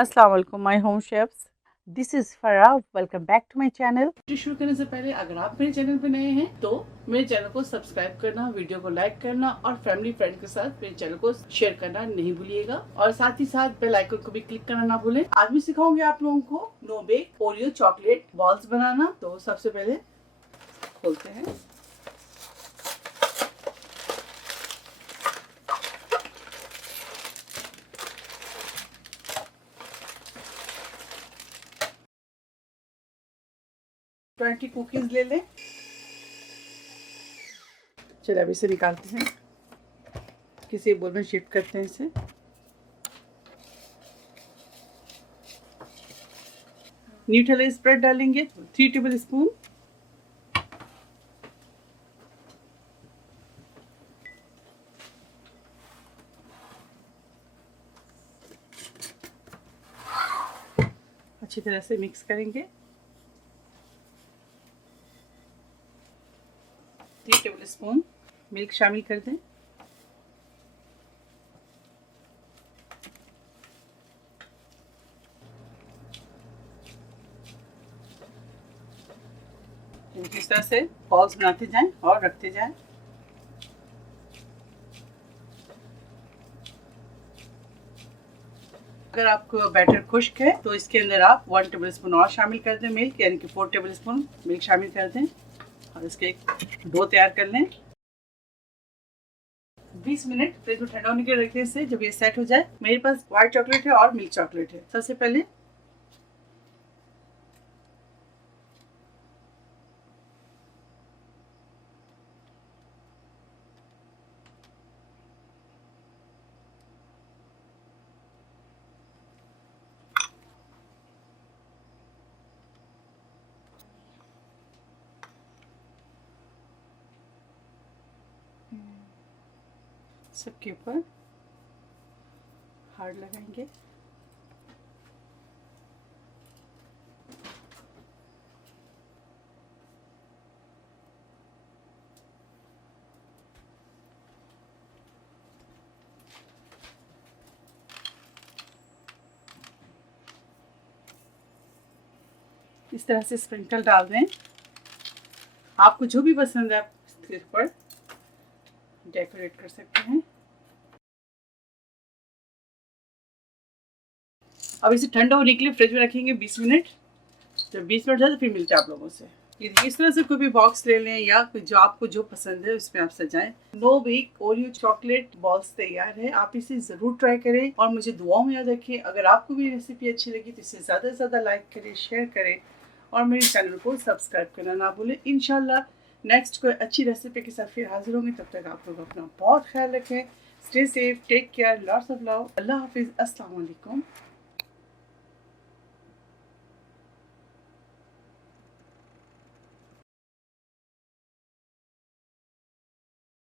अस्सलाम वालेकुम my home chefs, this is Farah. Welcome back to my channel. शुरू करने से पहले अगर आप मेरे चैनल पे नए हैं तो मेरे चैनल को सब्सक्राइब करना, वीडियो को लाइक करना और फैमिली फ्रेंड के साथ मेरे चैनल को शेयर करना नहीं भूलिएगा। और साथ ही साथ बेल आइकन को भी क्लिक करना ना भूलें। आज मैं सिखाऊंगी आप लोगों को no bake Oreo chocolate balls बनाना। तो सबसे पहले खोलते हैं। ट्वेंटी कुकीज ले लें। चलिए अब इसे निकालते हैं, किसी बोल में शिफ्ट करते हैं इसे। न्यूट्रेला स्प्रेड डालेंगे 3 टेबल स्पून। अच्छी तरह से मिक्स करेंगे। 3 टेबल स्पून मिल्क शामिल कर दें। इस तरह से बॉल्स बनाते जाएं और रखते जाएं। अगर आपको बैटर खुश्क है तो इसके अंदर आप 1 टेबल स्पून और शामिल कर दें मिल्क, यानी कि 4 टेबल स्पून मिल्क शामिल कर दें और इसके एक डो तैयार कर लें। 20 मिनट फ्रिज में ठंडा होने के लिए रखने से जब ये सेट हो जाए। मेरे पास व्हाइट चॉकलेट है और मिल्क चॉकलेट है। सबसे पहले सबके ऊपर हार्ड लगाएंगे। इस तरह से स्प्रिंकल डाल दें। आपको जो भी पसंद है आप इसके ऊपर डेकोरेट कर सकते हैं। अब इसे ठंडा होने के लिए फ्रिज में रखेंगे 20 मिनट। जब 20 मिनट जाए तो फिर मिलते हैं आप लोगों से। इस तरह से कोई भी बॉक्स ले लें या जो आपको जो पसंद है उसमें आप सजाएं। No bake Oreo chocolate balls तैयार है। आप इसे जरूर ट्राई करें और मुझे दुआओं में याद रखें। अगर आपको भी रेसिपी अच्छी लगी तो इसे ज़्यादा से ज़्यादा लाइक करें, शेयर करें और मेरे चैनल को सब्सक्राइब करना ना भूलें। इंशाल्लाह नेक्स्ट कोई अच्छी रेसिपी के साथ फिर हाजिर होंगे। तब तक आप लोग अपना बहुत ख्याल रखें। Stay safe, take care, lots of love. अल्लाह हाफिज़, अस्सलाम वालेकुम।